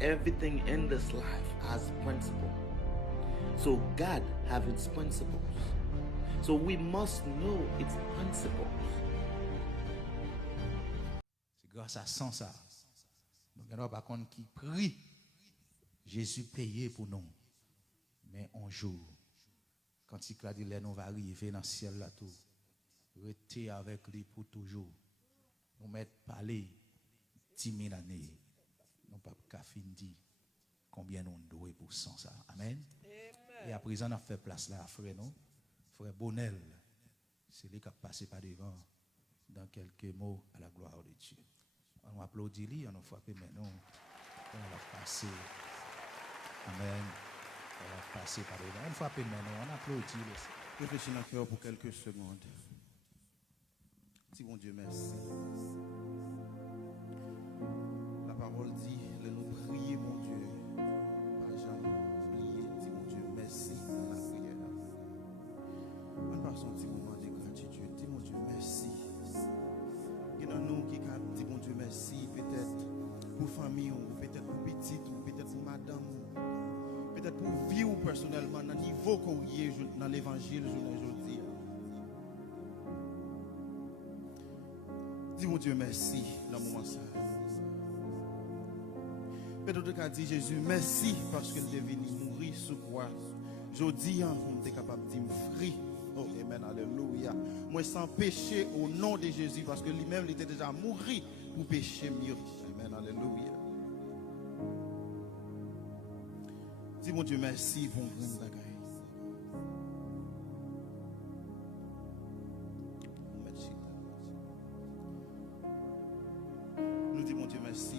everything in this life has principle. So God has its principles. So we must know its principles. C'est grâce à ça. Nous n'avons pas contre qui prie. Jésus payé pour nous. Mais un jour, quand il a dit, nous va arriver dans le ciel là tout, rester avec lui pour toujours. Nous mettre parler 10 000 années. Nous pas qu'à finir combien nous devons pour ça. Amen. Et à présent, on a fait place là, frère, non? Frère Bonnel, c'est lui qui a passé par devant dans quelques mots à la gloire de Dieu. On applaudit lui, on a frappé maintenant. On va passer. Amen. On va passer par devant. On frappe maintenant, on applaudit. Réfléchis dans le cœur pour quelques secondes. Dis mon Dieu merci. La parole dit, nous prier mon Dieu. Pas jamais oublier, dis mon Dieu merci dans la prière. On passe un petit moment de gratitude. Dis mon Dieu merci. Il y a nous qui dit mon Dieu merci, peut-être pour famille, ou peut-être pour petite, ou peut-être pour madame, ou peut-être pour vie ou personnellement, dans le niveau qu'on y est dans l'évangile aujourd'hui. Dis mon Dieu merci dans le moment ça. Peut-être que dit Jésus merci parce qu'il est venu mourir sous croix. Je dis on est capable de dire free. Oh amen, alléluia. Moi sans péché au nom de Jésus parce que lui-même il était déjà mort pour pécher mieux. Amen, alléluia. Dis mon Dieu merci pour une grande bagaille. Nous disons mon Dieu merci.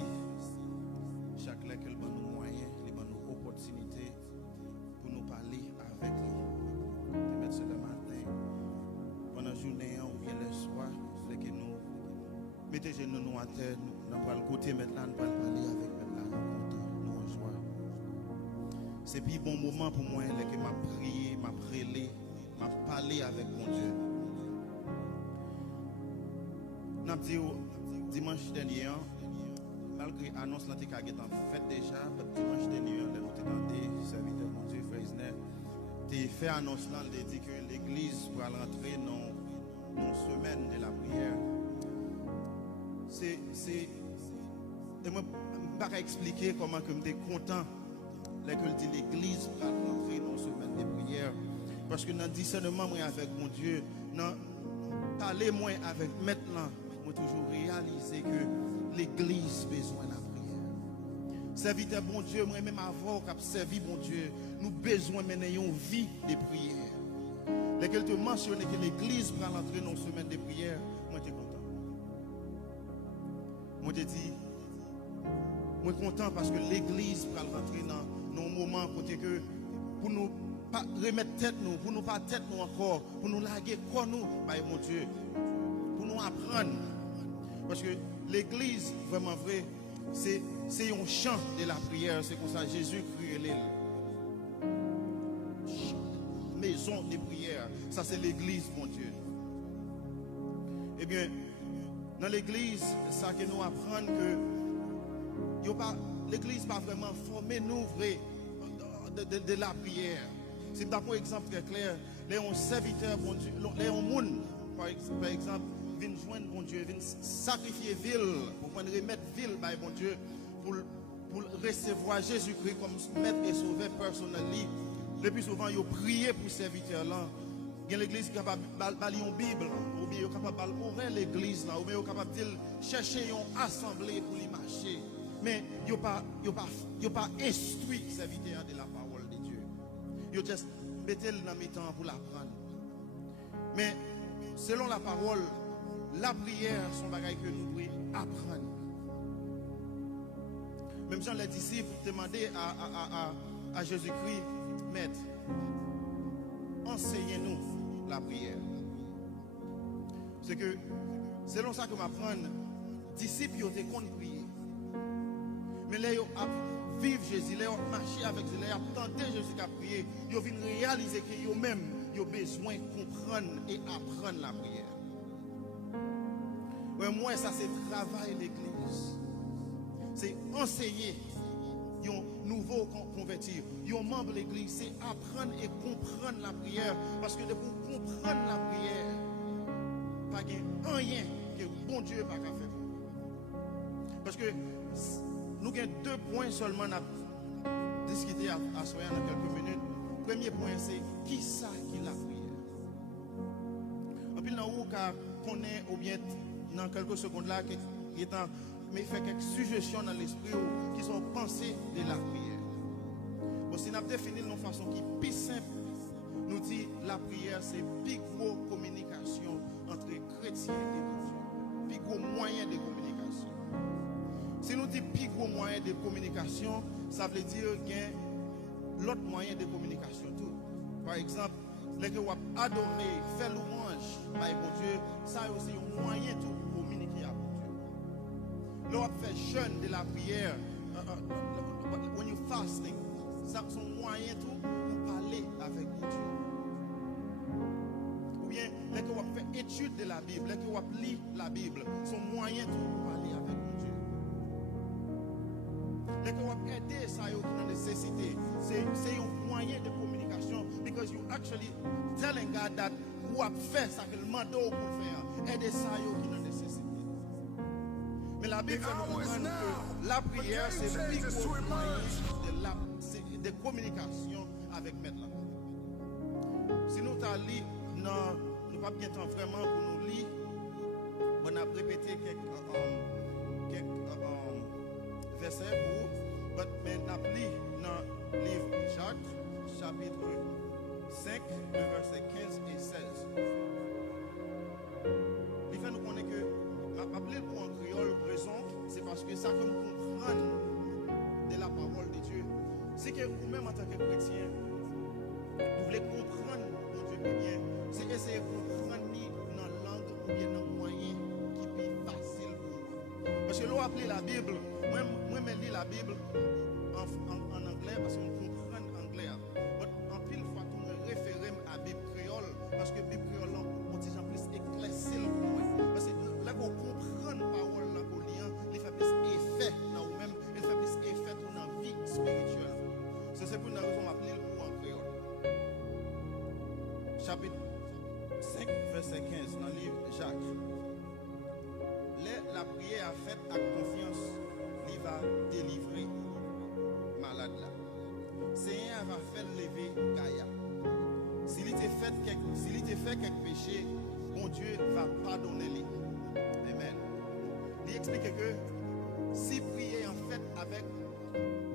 Chaque là qu'il nous moyens, il nous opportunités pour nous parler avec lui. De mettre ce le matin, pendant la journée ou bien le soir, c'est que nous mettez genoux à terre, nous allons le côté maintenant, nous allons parler avec maintenant, nous content, nous en joie. C'est puis bon moment pour moi que m'a prié, m'a prélé, m'a parlé avec mon Dieu. Nous avons dit dimanche dernier, malgré l'annonce qui a été faite déjà, dimanche dernier, nous avons dit, serviteur mon Dieu, frère Isner, tu fait annonce là, il dit que l'église va rentrer dans une semaine de la prière. Je ne peux pas expliquer comment je suis content lorsqu'il dit l'église va rentrer dans une semaine de prière. Parce que dans le discernement avec mon Dieu, dans parler moins avec maintenant, j'ai toujours réalisé que l'église a besoin de la prière. Serviteur bon Dieu, moi-même avant qu'à servir bon Dieu, nous avons besoin de une vie de prière. Lorsqu'il te mentionne que l'église va rentrer dans une semaine de prière, moi je suis content. Moi je dis, moi je suis content parce que l'église va rentrer dans un moment côté que pour nous pas remettre tête nous, pour nous pas tête nous encore, pour nous laguer quoi nous, bah mon Dieu, pour nous apprendre. Parce que l'église, vraiment vrai, c'est un chant de la prière, c'est comme ça Jésus criait l'île. Maison de prière, ça c'est l'église, mon Dieu. Eh bien, dans l'église, c'est ça que nous apprenons que l'église pas vraiment formé nous vrai de la prière. Si je prends un exemple très clair, les serviteurs, bon Dieu, les monde, par exemple, viennent joindre bon Dieu, viennent sacrifier ville, pour remettre ville, by bon Dieu, pour recevoir Jésus-Christ comme maître et sauveur personnel. Le plus souvent, ils prient pour serviteurs là. Il y a l'église qui est capable de lire une Bible, ou bien capable d'ouvrir l'église là, ou bien capable de chercher une assemblée pour y marcher. Mais ils n'ont pas instruit les serviteurs de la parole de Dieu. Ils ont juste mis dans mes temps pour l'apprendre. Mais selon la parole, la prière, sont des choses que nous devons apprendre. Même Jean les disciples demandaient à Jésus-Christ, Maître, enseignez-nous la prière. C'est que, selon ça que m'apprendre, les disciples ils ont compte prier. Mais là, ils ont vivre Jésus, ils ont marché avec Jésus, ils ont tenté Jésus à prier. Ils ont réalisé qu'ils même ils ont besoin de comprendre et apprendre la prière. Ouais, moi, ça c'est travail l'église. C'est enseigner convertir. Un membre de l'église, c'est apprendre et comprendre la prière. Parce que pour comprendre la prière, pas rien que bon Dieu pas qu'à faire. Parce que nous avons 2 points seulement à discuter à soir dans quelques minutes. Premier point, c'est qui ça qui la prière. Et puis, dans où qu'on est, ou bien dans quelques secondes là, qui étant, mais fait quelques suggestions dans l'esprit qui sont pensées de la prière. Bon, si nous avons défini de façon qui est plus simple, nous dit la prière, c'est plus gros communication entre chrétiens et Dieu. Plus gros moyen de communication. Si nous disons plus gros moyen de communication, ça veut dire qu'il y a l'autre moyen de communication tout. Par exemple, les que vous adorez, faire louange par bon Dieu, ça aussi un moyen tout pour communiquer avec Dieu. Là, vous fait jeûne de la prière, when you fasting, ça c'est un moyen tout pour parler avec Dieu. Ou bien, les que vous fait étude de la Bible, les que vous lit la Bible, c'est un moyen tout pour parler avec Dieu. Les que vous aider ça qui ont nécessité, c'est un moyen de communication, because you actually telling God that vous avez fait ça que le mandat pour faire, aider ça qui ont nécessité. Mais la Bible fait nous comprendre que la prière c'est le plus gros moyen de communication avec Maître. Si nous t'as lu, nous pas bien temps vraiment pour nous lire, on a répété quelques versets pour vous, mais nous avons lu dans le livre Jacques, chapitre 5, le verset 15 et 16. Il fait nous connaître que, m'appeler pour en créole raison, c'est parce que ça que nous comprenons de la parole de Dieu. C'est que vous-même en tant que chrétien, vous voulez comprendre mon Dieu bien, c'est essayer de comprendre dans la langue ou bien dans le moyen qui est plus facile pour vous. Parce que l'on appelle la Bible, moi je lis la Bible en anglais parce qu'on comprend anglais. Mais en pile fois, on me réfère à la Bible créole parce que la Bible créole, on dit en plus éclaircir pour moi. Parce que là, on comprend la parole là, qu'on lit, il fait plus effet dans vous-même, il fait plus effet dans la vie spirituelle. C'est pour une raison m'appeler le mot en créole. Chapitre 5, verset 15, dans le livre de Jacques. La prière faite avec confiance, il va délivrer malade là. Seigneur va faire lever Gaïa. S'il était fait quelques péchés, bon Dieu va pardonner lui. Amen. Il explique que si prier en fait avec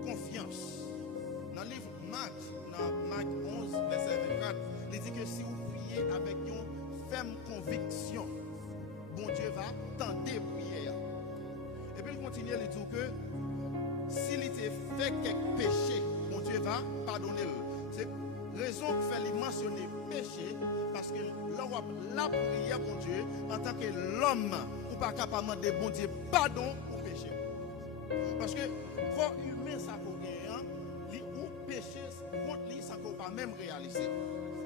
confiance, dans le livre Marc 11, verset 24, il dit que si vous priez avec une ferme conviction, bon Dieu va tendre prière. Et puis il continue à dire que s'il était fait quelques péchés, bon Dieu va pardonner. C'est raison que fait mentionner péché, parce que la prière, bon Dieu, en tant que l'homme, ou pas capable de demander bon Dieu pardon pour péché. Parce que quand humain ça gagne, ou péché contre lui, ça ne peut pas même réaliser.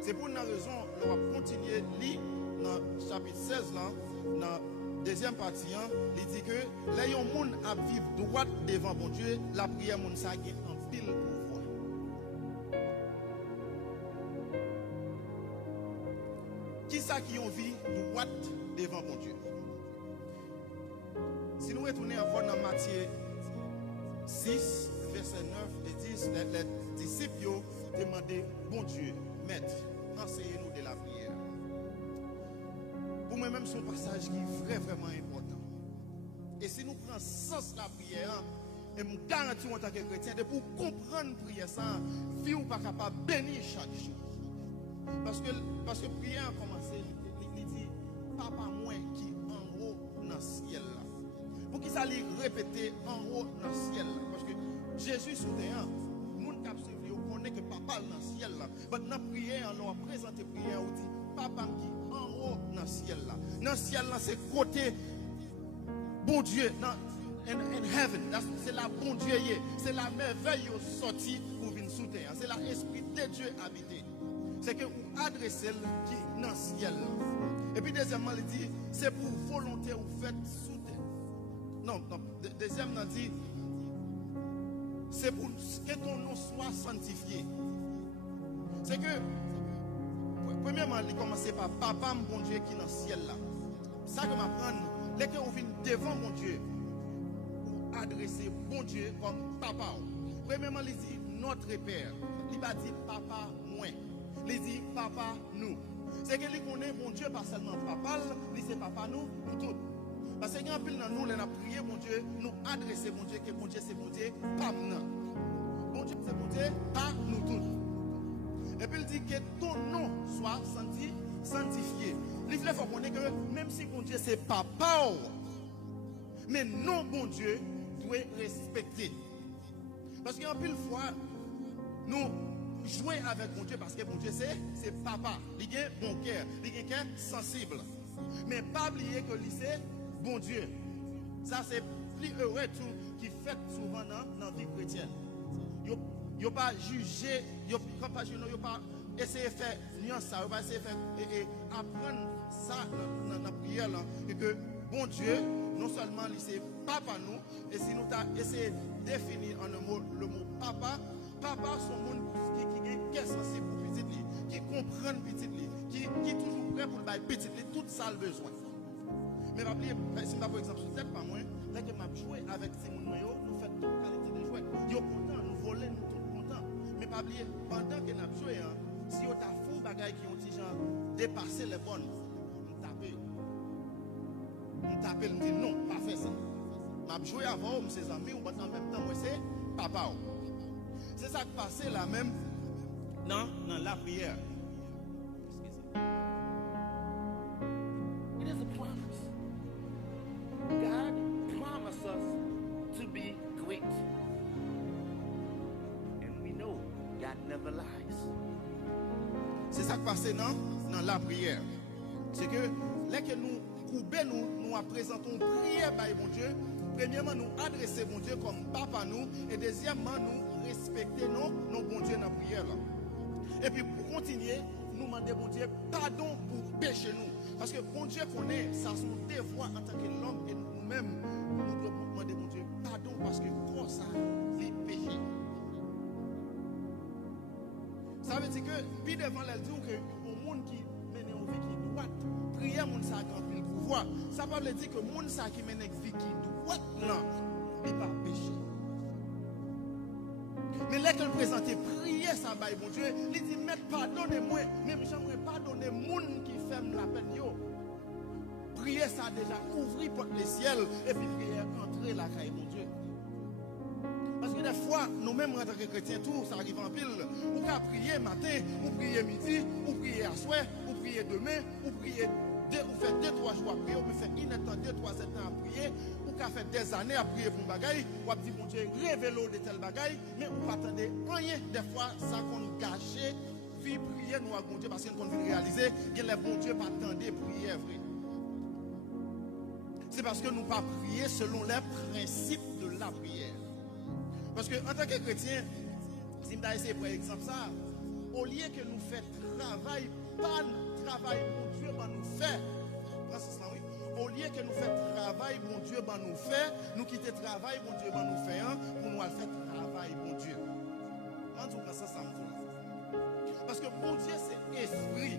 C'est pour une raison, on va continuer à lire dans le chapitre 16, là, dans la deuxième partie, il dit que les gens à vivre droit devant bon Dieu, la prière moun sa gen en pile pouvoir. Qui ça qui ont vie droit devant bon Dieu? Si nous retournons encore dans Matthieu 6, verset 9 et 10, les disciples ont demandé, bon Dieu, maître, enseignez-nous de la prière. Pour moi-même, c'est un passage qui est vraiment important. Et si nous prenons sens de la prière, et me garantis en tant que chrétien, de pour comprendre la prière, ça, vie ou pas capable de bénir chaque jour. Parce que la prière a commencé, il dit, Papa moi qui en haut dans le ciel là. Pour qu'il s'allie répéter en haut dans le ciel là. Parce que Jésus sous terre, nous qui suivi, on connaît que Papa dans le ciel là. Mais dans la prière, on a présenté la prière, on dit, Papa qui en haut dans le ciel là. Dans le ciel là, c'est côté bon Dieu. In heaven, c'est la bon Dieu, c'est la merveille sortie pour venir sous terre, c'est l'esprit de Dieu habité. C'est que vous adressez qui dans le ciel. Et puis deuxièmement, il dit, c'est pour volonté vous faites sous terre. Non, deuxièmement, il dit, c'est pour que ton nom soit sanctifié. C'est que, premièrement, il commence par papa, mon Dieu, qui est dans le ciel là. Ça que m'apprendre, dès qu'on vient devant mon Dieu, pour adresser bon Dieu comme papa. Premièrement, il dit notre Père. Il va dire papa, moi. Il dit papa, nous. C'est que lui connaît mon Dieu, pas seulement papa, il c'est papa, nous tous. Parce que quand nous, on a prié mon Dieu, nous adresser mon Dieu, que mon Dieu c'est mon Dieu, pas nous. Mon Dieu c'est mon Dieu, pas nous tous. Et puis il dit que ton nom soit sanctifié. Il faut qu'on ait que même si mon Dieu c'est papa, mais non bon Dieu doit respecter. Parce qu'en pile fois, nous jouons avec mon Dieu parce que mon Dieu c'est papa. Il a bon cœur, il a un cœur sensible. Mais pas oublier que c'est bon Dieu. Ça c'est plus heureux tout qui fait souvent dans la vie chrétienne. Il n'a pas jugé, il n'a pas essayé de faire nuance ça, il n'a pas essayé de faire apprendre ça dans la prière. Là, et que bon Dieu, non seulement c'est papa nous, et si nous avons essayé de définir en un mot le mot papa, papa c'est un monde qui est sensible pour petit, qui comprend petit, qui est toujours prêt pour le petit, tout ça le besoin. Mais rappelez, si par exemple, sur tête pas moi, là que je joué avec ces gens, nous faisons toute qualité de jouets. Ils sont contents, nous volons, nous tous contents. Mais pas oublier, pendant que nous jouons, si on a fou bagaille qui ont dit genre dépassé les bonnes, nous tapons. Nous tapons, nous disons non, pas faire ça. Je joué avant, mes amis, ou en même temps, moi c'est papa. C'est ça qui passait là même dans la prière. It is a promise. God promised us to be great. And we know God never lies. C'est ça qui passait dans la prière. C'est que là que nous coupons, nous présentons prière par mon Dieu. Premièrement, nous adresser mon Dieu comme papa nous. Et deuxièmement, nous respecter nos bon Dieu dans la prière. Là. Et puis pour continuer, nous demander bon Dieu pardon pour pécher nous. Parce que bon Dieu connaît ça son devoir en tant que l'homme et nous-mêmes, nous devons demander mon Dieu pardon parce que comme ça, les péchés. Ça veut dire que, puis devant elle dit que le monde qui mène une vie qui droite, prier mon ça grand pile pouvoir. Ça veut dire que le monde ça qui mène une vie qui droite, non, il pas péché. Mais là qu'elle présente prier ça by mon Dieu, il dit mais pardonnez-moi, même j'aimerais pardonner le monde qui ferme la peine yo. Prier ça déjà ouvrir porte les ciels et puis prier entrer la caille mon Dieu. Parce que des fois, nous-mêmes en tant que chrétiens, tout ça arrive en pile. Ou qu'à prier matin, ou prier midi, ou prier à soir, ou prier demain, ou prier ou faire 2-3 jours à prier, ou faire 1 temps, 2-3 7 ans à prier, ou qu'à faire des années à prier pour bagaille, ou à dire mon Dieu, révélo de tel bagaille, mais on va attendre rien. Des fois, ça qu'on gâche, vie prier nous à mon Dieu, parce qu'on veut réaliser que les bon Dieu pas attendre prier vrai. C'est parce que nous pas prier selon les principes de la prière. Parce que en tant que chrétien, si nous essayons par exemple ça, au lieu que nous fassions travail, pas travail, mon Dieu va nous faire. Au lieu que nous fassions travail, mon Dieu va nous faire, nous quitter travail, mon Dieu va nous faire, pour nous faire travail, mon Dieu. En tout cas, ça me fout. Parce que mon Dieu, c'est esprit.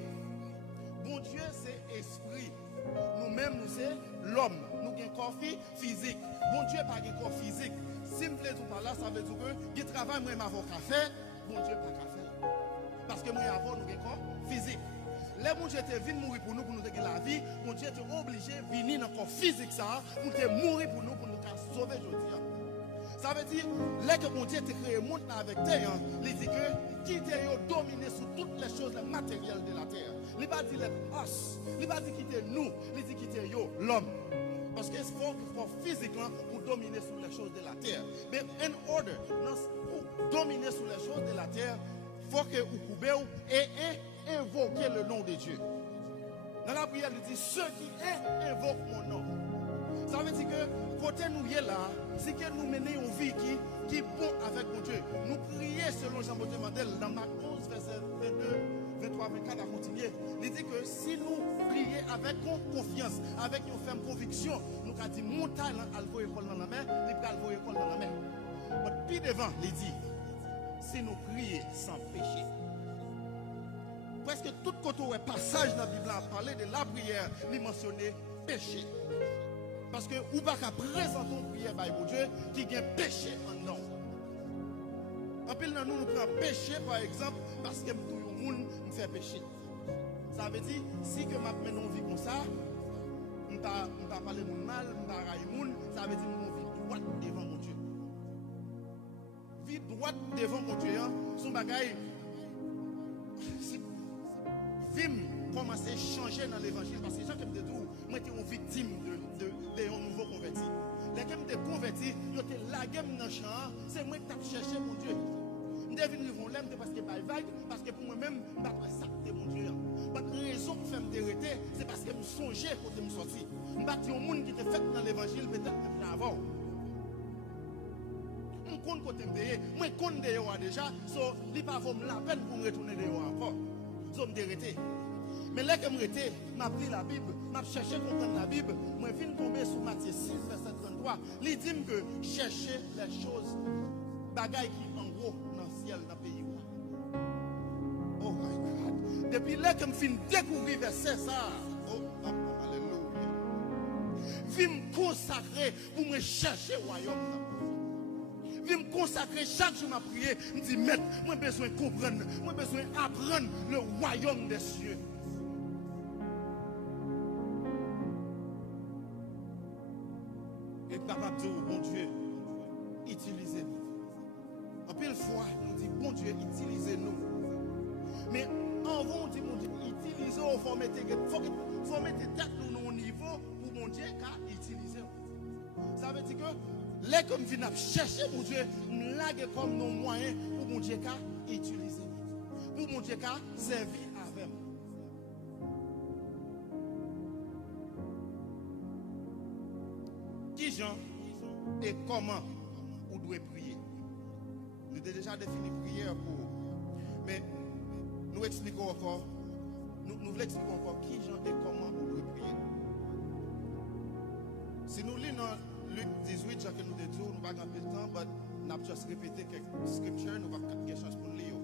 Bon Dieu, c'est esprit. Nous-mêmes, nous c'est l'homme. Nous avons un corps physique. Bon Dieu, pas un corps physique. Si je ne tout par là, ça veut dire que le travail, moi, je vais faire, bon Dieu, pas qu'à faire. Parce que moi, avant, nous avons un corps physique. Les bon Dieu était venu mourir pour nous gagner la vie. Mon Dieu était obligé de venir dans le corps physique, ça, pour mourir pour nous sauver aujourd'hui. Ça veut dire, là que mon Dieu a créé le monde avec terre, il dit que qui était dominé sur toutes les choses matérielles de la terre. Il n'a pas dit les os, il n'a pas dit quitter nous, il dit quitter l'homme. Parce qu'il faut physiquement pour dominer sur les choses de la terre. Mais en order, pour dominer sur les choses de la terre, il faut que vous coupez et invoquez le nom de Dieu. Dans la prière, il dit ceux qui invoquent mon nom. Ça veut dire que côté nous y est là, c'est que nous menons une vie qui est bon avec mon Dieu. Nous prions selon Jean-Baptiste Mandel dans Marc 11, verset 22, 23, 24 à continuer. Il dit que si nous prions avec confiance, avec une ferme conviction, nous avons dit montagne, elle va école dans la mer, il va école dans la mer. Puis devant, il dit, si nous prions sans péché. Presque tout côté où passage dans la Bible a parlé de la prière, il mentionné péché. Parce que ou pas qu'à présenter une prière par Dieu qui a péché en nous. En plus, nous prenons péché par exemple parce que tout le monde nous fait péché. Ça veut dire, si que ma mettons vie comme ça, on ne va pas parler de mal, on ne va pas railler de monde, ça veut dire que nous vie droite devant mon Dieu. Vie droite devant mon Dieu, son bagaille. Vim commencer à changer dans l'évangile parce que j'aime de tout, moi j'étais une victime de un nouveau converti. Les gens qui sont convertis, ils étaient lagués dans le champ, c'est moi qui ai cherché mon Dieu. Je suis venu vont l'aime parce que parce que pour moi-même, je ne sais pas ça que mon Dieu. La raison pour faire me déréter, c'est parce que je songeais quand je me sorti. Je ne sais pas un monde qui était fait dans l'évangile peut-être même avant. Je compte côté me moi je compte dehors déjà, so il pas vaut la peine pour me retourner dehors encore. Je me déréter. Mais là que je m'arrêtais, je pris la Bible, je cherché à comprendre la Bible, je viens tomber sur Matthieu 6, verset 33. Il dit que chercher les choses, bagailles qui en gros dans le ciel, dans le pays. Oh my God. Depuis là que je viens découvrir verset ça, alléluia. Je viens me consacrer pour me chercher le royaume. Je me consacrer chaque jour à prier. Je me dis, maître, moi j'ai besoin de comprendre, moi j'ai besoin d'apprendre le royaume des cieux. Et capable de dire, bon Dieu, utilisez-nous. En pile fois, nous dit, bon Dieu, utilisez-nous. Mais avant, on dit, bon Dieu, utilisez-nous, il faut mettre tête nous au niveau pour mon Dieu qu'à utiliser. Ça veut dire que les comme viennent chercher mon Dieu, nous laguer comme nos moyens pour mon Dieu qu'à utiliser. Pour mon Dieu qu'à servir avec. Qui Jean et comment on doit prier? Nous avons déjà défini prière pour. Mais nous expliquons encore. Nous voulons expliquer encore qui Jean et comment on doit prier. Si nous lisons Luc 18, Jacques nous dit, nous n'avons pas grand temps, mais nous avons juste répété quelques scriptures, nous n'avons pas de chance pour lire.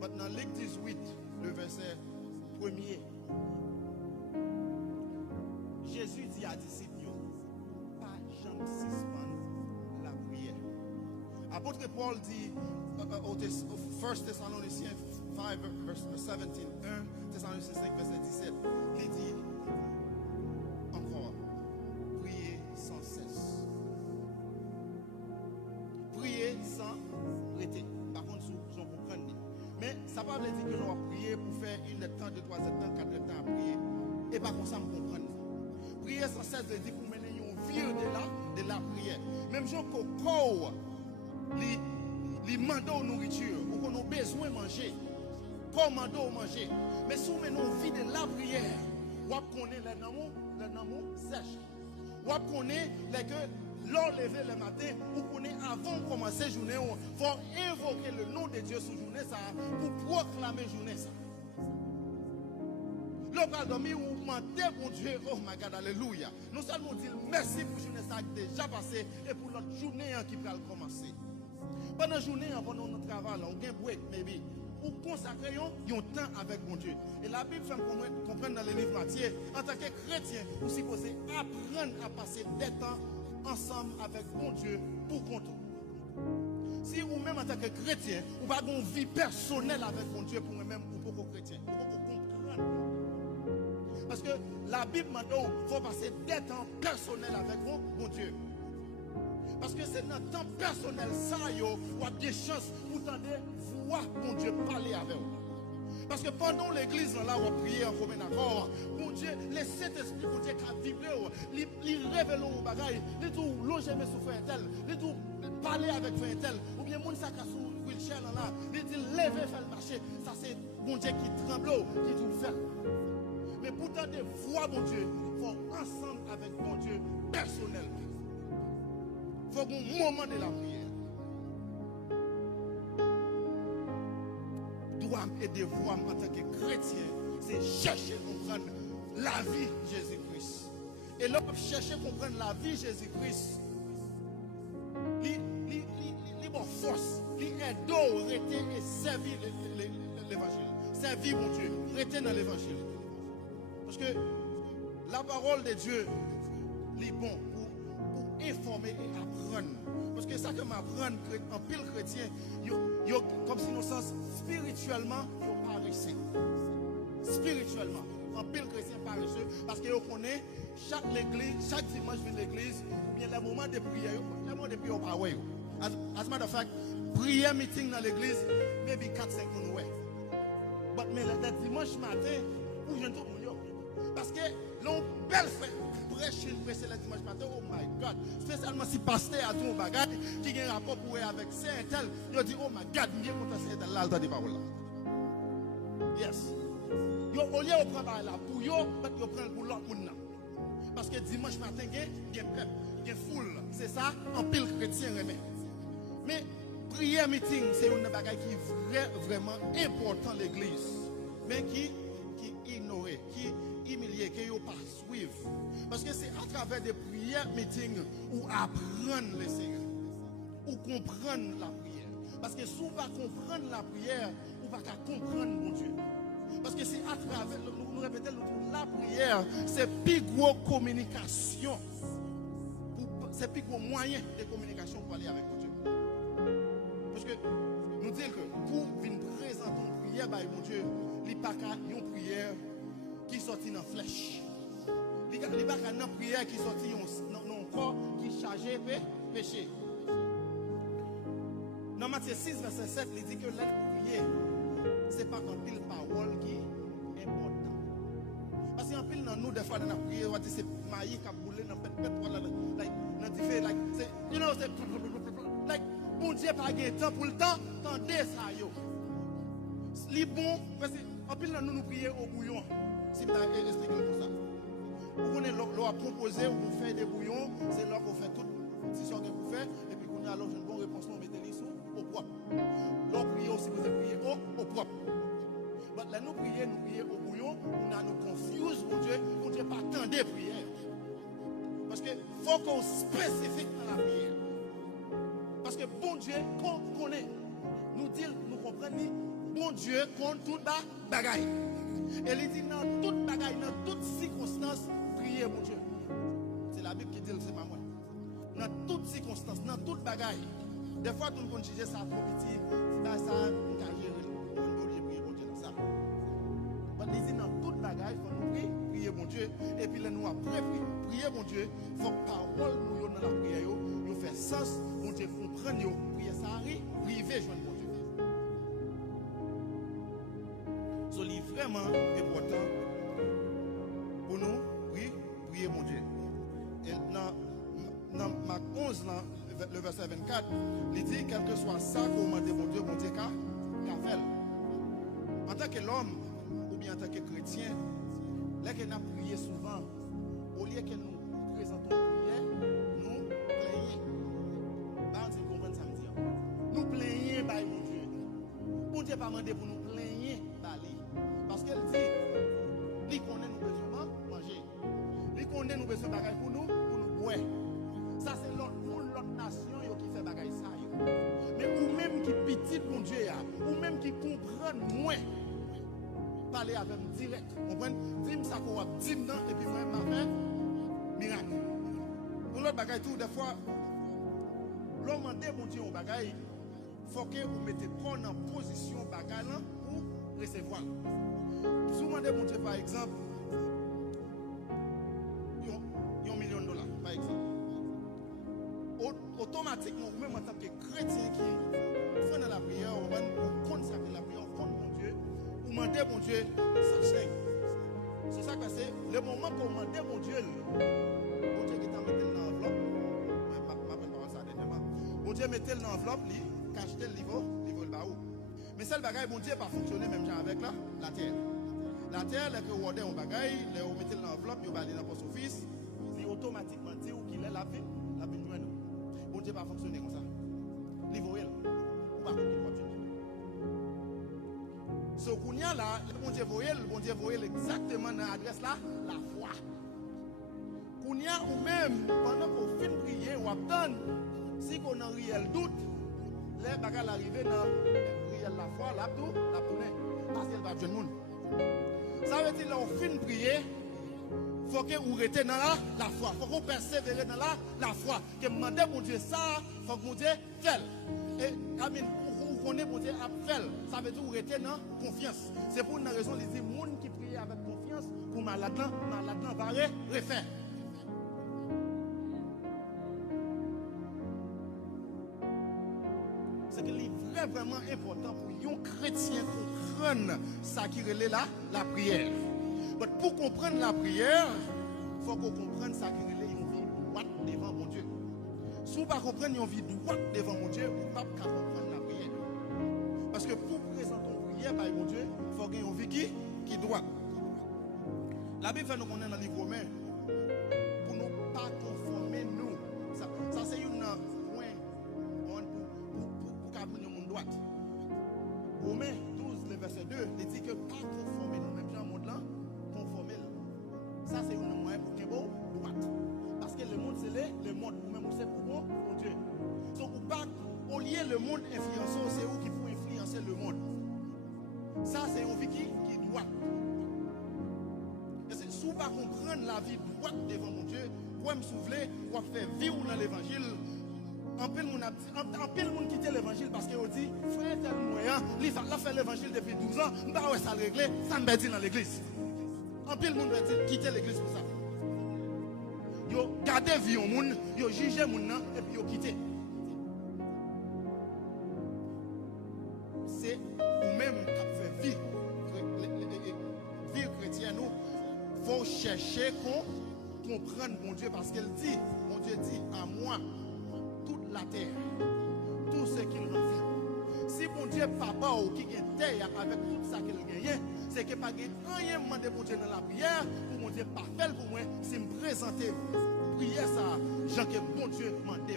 Mais dans Luc 18, le verset 1er, Jésus dit à disciples, pas jamais suspendre la prière. Apôtre Paul dit, 1 Thessaloniciens 5, verset 17, 1 Thessaloniciens 5, verset 17, il dit, encore, priez sans cesse. Priez sans arrêter. Par contre, vous comprenez. Mais ça ne veut pas dire que l'on va prier pour faire une temps, 2, 3 temps, 4 temps à prier. Et pas comme ça, vous comprenez. Prier sans cesse veut dire pour mener une vie de la prière. Même gens qu'au corps, les mandats aux nourriture, ou qu'on a besoin de manger. Comme mandat au manger. Mais si vous menez une vie de la prière, vous connaissez les amours sèches. Vous connaissez les que l'on levé le matin, vous connaissez avant de commencer la journée, il faut invoquer le nom de Dieu sur la journée ça, pour proclamer la journée ça. L'on va dormir ou demander mon Dieu, oh my God, alléluia. Nous seulement dire merci pour la journée ça qui est déjà passé et pour l'autre journée qui va commencer. Pendant la journée, pendant notre travail, on a un break, maybe. Ou consacrer un temps avec mon Dieu. Et la Bible fait comprendre dans le livre Matthieu, en tant que chrétien, vous supposez apprendre à passer des temps ensemble avec mon Dieu pour compte. Si vous-même en tant que chrétien, vous n'avez pas une vie personnelle avec mon Dieu pour vous-même ou pour chrétien, vous comprendre. Parce que la Bible m'a dit qu'il faut passer des temps personnels avec mon Dieu. Parce que c'est dans le temps personnel, ça, vous avez des chances pour tenter voir mon Dieu parler avec vous. Parce que pendant l'église, là, on prier en commun accord. Mon Dieu, le Saint-Esprit, mon Dieu, qui a vibré, il révèle aux bagailles, il dit, loger mes souffres tel, il dit, parler avec un tel, ou bien, mon sac à sous wheelchair là, il dit, lever, faire le marché. Ça, c'est mon Dieu qui tremble, qui tout fait. Mais pourtant, de voir mon Dieu, il faut ensemble avec mon Dieu personnellement. Il faut un moment de la prière. Droit et devoir en tant que chrétien, c'est chercher à comprendre la vie de Jésus-Christ. Et là, chercher à comprendre la vie de Jésus-Christ, il d'eau, rester et servir l'évangile. Servir mon Dieu, rester dans l'évangile. Parce que la parole de Dieu est bon pour informer et apprendre. Parce que ça que m'apprendre en pile chrétien, comme si nos sens spirituellement, ils paresseux. Spirituellement, en pile chrétien paresseux, parce que vous connaissez chaque dimanche de l'église, bien les moments de prière, les moments de prière pas ouais. As a matter of fact, prière meeting dans l'église, maybe 4-5 minutes. Mais le dimanche matin, où je ne trouve pas. Parce que l'on belle fait prêcher le dimanche matin, oh my God. Spécialement si pasteur a tout un bagage qui a un rapport avec c'est tel, il dit oh my God, je suis content c'est tel là, il dit parole là. Yes. Au lieu de prendre là pour yo, il prend pour l'autre monde. Parce que dimanche matin, il y a peuple, il y a foule. C'est ça, en pile chrétien remet. Mais prière meeting, c'est une bagage qui est vraiment important l'église. Mais qui ignoré, qui humilié, qui n'a pas suivre. Parce que c'est à travers des prières meeting où apprendre le Seigneur, ou comprendre la prière. Parce que si on va comprendre la prière, on va comprendre mon Dieu. Parce que c'est à travers, nous répétons, la prière, c'est plus gros communication. C'est plus gros moyen de communication pour aller avec mon Dieu. Parce que nous disons que pour venir présenter une prière, mon Dieu, il n'y a pas une prière qui sortit dans la flèche. Il n'y a pas une prière qui sortit dans le corps qui chargé péché. Dans Matthieu 6, verset 7, il dit que la prière, ce n'est pas un pile parole qui est important. Parce qu'en pile, nous, des fois, dans la prière, c'est maïs qui a boulé dans le pète, like, bon Dieu, pas de temps pour le temps, tendez ça, yo. C'est bon, parce qu'en pile, nous prions au bouillon. Si vous avez expliqué comme ça. Vous connaissez l'eau à proposer, vous faites des bouillons, c'est là qu'on fait toute décision que vous faites, et puis qu'on a alors une bonne réponse, on met les sous au propre. L'eau prier aussi, vous priez au propre. Mais là, nous prions au bouillon, on a nous confuse, mon Dieu, pas tant de prières. Parce qu'il faut qu'on spécifique dans la prière. Parce que bon Dieu, qu'on connaît, nous dit, nous comprenons, bon Dieu compte toute bagaille. Et il dit dans toute bagaille, dans toutes circonstances, priez mon Dieu. C'est la Bible qui dit, c'est pas moi. Dans toutes circonstances, dans toute bagaille. Des fois, tout le monde juge ça trop petit, c'est ça, on peut prier mon Dieu dans ça. Mais il dit dans toute bagaille, il faut nous prier mon Dieu. Et puis là, nous après prier mon Dieu, il faut que parole nous dans la prière, nous fait sens, mon Dieu comprendre, prier ça arrive, prier joindre mon Dieu. C'est vraiment important pour nous prier mon Dieu. Et dans Marc 11, le verset 24, il dit, quel que soit ça qu'on demande mon Dieu qu'a fait. En tant que l'homme, ou bien en tant que chrétien, là qu'on a prié souvent, au lieu que nous présentons prière, nous plaignons. Vous comprenez ça me dit? Nous plaignons par mon Dieu. Mon Dieu pas demandé pour nous plaigner par lui. Parce qu'elle dit, lui connaît nous besoin de manger. Lui connaît nous besoin de bagages pour nous boire. Ça c'est l'autre nation qui fait bagaille ça. Mais ou même qui petit mon Dieu, ou même qui comprend moins, parler avec nous direct. Vous comprenez? Dis-moi ça qu'on va dire et puis moi je fait miracle. Pour l'autre bagaille tout, des fois, l'homme demande mon Dieu au bagaille, il faut que vous mettez en position bagaille pour recevoir. Si vous demandez mon Dieu par exemple, $1 million par exemple. Automatiquement, même en tant que chrétien qui fait dans la prière, on va nous consacrer la prière, on compte mon Dieu, ou demander mon Dieu, ça change. C'est ça que c'est le moment qu'on demande mon Dieu qui t'a mis dans l'enveloppe, je m'appelle pas ça dernièrement. Mon Dieu mettait dans l'enveloppe, il cachetait le niveau le bas haut. Mais ça, le bagage, mon Dieu, n'a pas fonctionné même genre avec la terre. La terre, là que vous avez un bagage, là vous mettez dans l'enveloppe, vous allez dans votre office, il automatiquement dit qu'il est la vie joindre. Bon Dieu pas fonctionner comme ça. Livre ou pas continuer. Ce qu'on y a là, le bon Dieu voyait exactement dans l'adresse là, la foi. Qu'on y a ou même pendant qu'on finit prier ou attendre, si qu'on a un réel doute, les bagages arrivés dans la foi, la tourner. Parce qu'elle va de monde. Ça veut dire qu'on finit de prier. Il faut que vous restez dans la foi. Il faut qu'on persévère dans la foi. Que demander mon Dieu ça, il faut que mon Dieu fasse. Et amen, vous connaissez mon Dieu a fait. Ça veut dire que vous restez dans confiance. C'est pour une raison, les gens qui prient avec confiance, pour malade va refaire. C'est qu'il est vraiment important pour un chrétien comprendre ça qui relève la prière. Mais pour comprendre la prière, il faut qu'on comprenne ça qui relève une vie droite devant mon Dieu. Si vous ne pas comprendre une vie droite devant mon Dieu, vous ne pouvez pas comprendre la prière. Parce que pour présenter une prière par mon Dieu, il faut qu'il y ait une vie qui est droite. La Bible fait nous connaître dans le livre Romain pour ne pas conformer nous. Ça c'est une point pour qu'avoir une monde droite. Romains 12, le verset 2, il dit que pas conformer nous, même gens monde là, conformer. Ça c'est une moyen pour qu'il y ait droite. Parce que le monde c'est le monde, même c'est pour mon Dieu. Donc au lieu le monde influençant, c'est où qu'il faut influencer le monde. Ça c'est une vie qui est droite. Si vous ne pas comprendre la vie droite devant mon Dieu, vous me souffler, vous faire vivre dans l'évangile. En pile monde quitte l'évangile parce qu'il dit frère tel moyen, il a fait l'évangile depuis 12 ans, je ne vais pas ça régler, ça me dit dans l'église. En pile monde va quitter l'église pour ça. Yo gardé vie au monde, yo jugé monde et puis yo quitté. C'est vous-même qui fait vie chrétienne nous. Faut chercher qu'on comprenne mon Dieu parce qu'elle dit, mon Dieu dit à moi toute la terre, tout ce qu'il refait. Si mon Dieu papa ou qui gagne terre avec tout ça qu'il gagne, c'est que pas rien demander mon Dieu dans la prière pour mon Dieu pas faire pour moi, c'est me présenter prière ça, Jean que bon Dieu demande.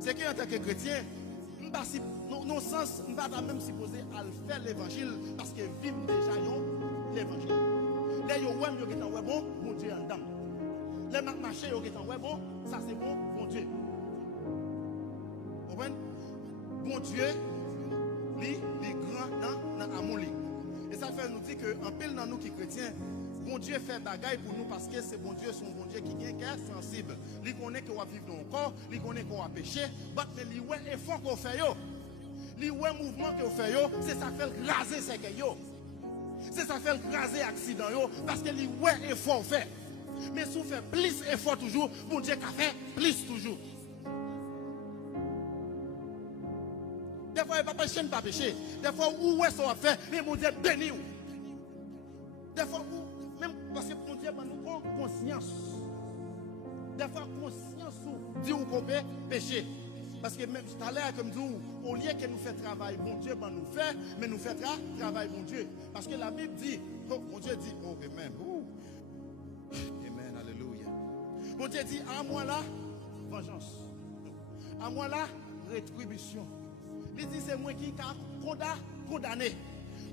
C'est qu'en tant que chrétien, non sens, on va même supposer à faire l'évangile parce que vivent déjà l'évangile. Les gens qui sont bon, mon Dieu en dame. Les marchés qui sont bon, ça c'est bon, mon Dieu. Vous comprenez? Bon Dieu, lui, il est grand dans l'amour. Et ça fait nous dire qu'en pile dans nous qui chrétiens, bon Dieu fait bagaille pour nous parce que c'est bon Dieu, son bon Dieu qui est sensible. Il connaît qu'on va vivre dans le corps, il connaît qu'on va pécher, mais il voit l'effort qu'on fait. Le mouvement qu'on fait, c'est ça fait raser ce que yo. C'est ça fait raser l'accident parce que les ouais effort fait. Mais si on fait plus effort toujours, mon Dieu qu'a fait plus toujours. Des fois, il ne péché, pas péché. Des fois, où est-ce qu'on va faire, mais mon Dieu béni. Des fois, même parce que mon Dieu nous prend conscience. Des fois, conscience dit qu'on peut pécher. Parce que même tout à l'heure, comme nous, au lieu que nous fassions travail, bon Dieu, ben nous fait, mais nous faisons travail, bon Dieu. Parce que la Bible dit, oh, mon Dieu dit, oh, amen. Amen, alléluia. Mon Dieu dit, à moi là, vengeance. À moi là, rétribution. Il dit, c'est moi qui ai condamné.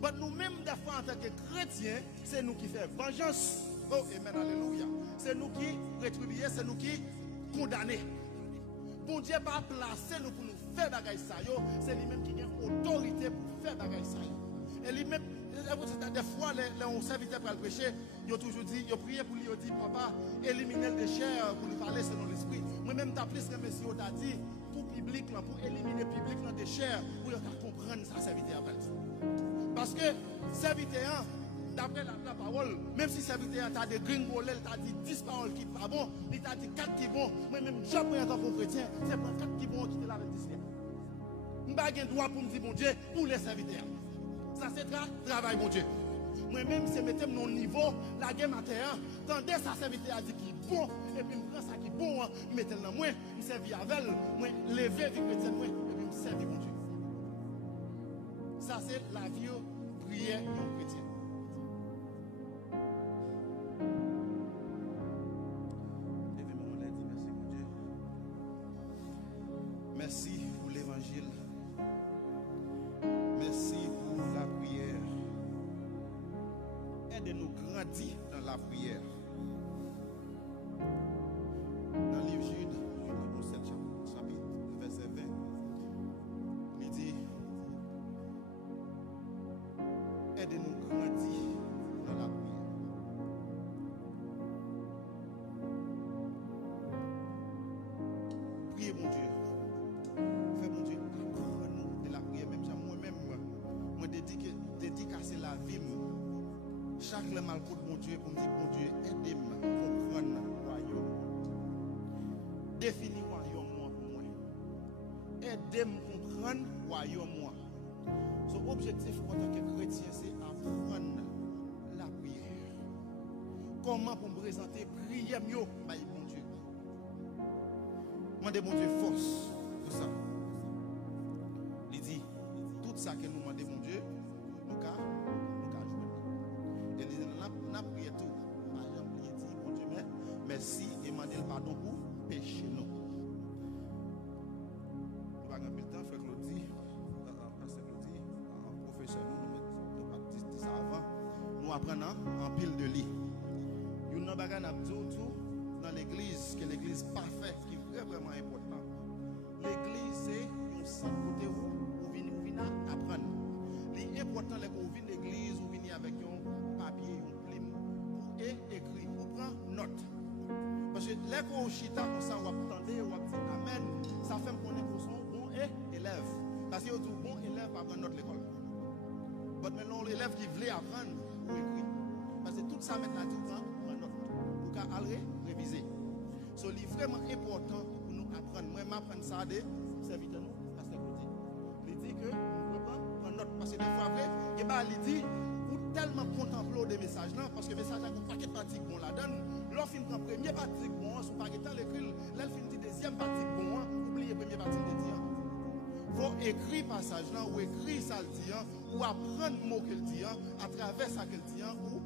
Mais nous-mêmes, des fois, en tant que chrétiens, c'est nous qui faisons vengeance. Oh, amen, alléluia. C'est nous qui rétribuons, c'est nous qui condamnons. Bon Dieu va placer nous pour nous faire bagaille ça yo, c'est lui-même qui a autorité pour faire bagaille ça yo. Et lui-même des fois les serviteurs pour le prêcher, ils ont toujours dit, ils ont prié pour lui, ils ont dit papa, éliminer le déchet pour lui parler selon l'esprit. Moi-même t'as plus que monsieur t'a dit pour public là, pour éliminer le public le déchet pour comprendre ça serviteur après. Parce que serviteur d'après la parole, même si serviteur t'a des gringolés, t'a dit 10 paroles qui ne sont pas bon, il t'a dit 4 qui vont, moi-même, je prends en tant que chrétien, c'est pas 4 qui vont qui te avec 10. Je n'ai pas le droit pour me dire, mon Dieu, pour les serviteurs. Ça, c'est travail, mon Dieu. Moi-même, c'est mettre mon niveau, la game à terre, tandis que ça serviteur a dit qui est bon, et puis je prends ça qui est bon, je mets dans moi, je servis avec elle, je lever vie chrétienne, et puis je servis, mon Dieu. Ça, c'est la vie prière de chrétien. Merci pour l'évangile. Merci pour la prière. Aidez-nous grandir dans la prière. Dans le livre Jude, chapitre, verset 20. aidez-nous grandir dans la prière. Priez mon Dieu. Fais mon Dieu, apprends-nous de la prière. Même moi-même, moi dédicacer la vie. Chaque le mal pour mon Dieu, pour me dire, mon Dieu, aidez-moi à comprendre le royaume. Définis le royaume moi pour moi. Aidez-moi à comprendre le royaume moi. Son objectif en tant que chrétien, c'est apprendre la prière. Comment pour me présenter prière mieux, mon Dieu. Demandez mon Dieu force pour ça. Il dit, tout ça que nous demandons mon Dieu, nous avons joué. Et il dit, nous avons prié tout. Par exemple, il dit, mon Dieu, merci et demandez le pardon pour pécher nous. Nous avons un peu de temps, frère Claudie, pasteur Claudie, professeur, nous avons dit ça avant. Nous apprenons en pile de lit. Nous avons dit tout dans l'église, que l'église parfaite, qui est vraiment important. L'église, c'est un centre côté où vous venez apprendre. L'important, c'est que vous venez à l'église, vous venez avec un papier, un plume, pour écrire, pour prendre note. Parce que les qu'on chita comme ça, on va attendre, on va dire Amen. Ça fait qu'on est pour son bon élève. Parce que vous êtes bon élève pour apprendre notre l'école. Mais maintenant, l'élève qui voulait apprendre, pour écrire. Parce que tout ça maintenant, tout prend note. Pour qu'à aller réviser. So, c'est vraiment important pour nous apprendre. Moi, m'apprendre ça des serviteurs, parce que il dit que nous prendre note. Parce que des fois, après, il dit, pour tellement contempler des messages là, parce que les messages là, un paquet de parties bon la donne. L'offre fin premier partie bon, son paquet de l'écrit, l'elfine dit deuxième partie bon, oubliez première partie de dire. Faut écrire passage là, ou écrire ça le dit, ou apprendre mot qu'il dit, à travers ça qu'il dit, ou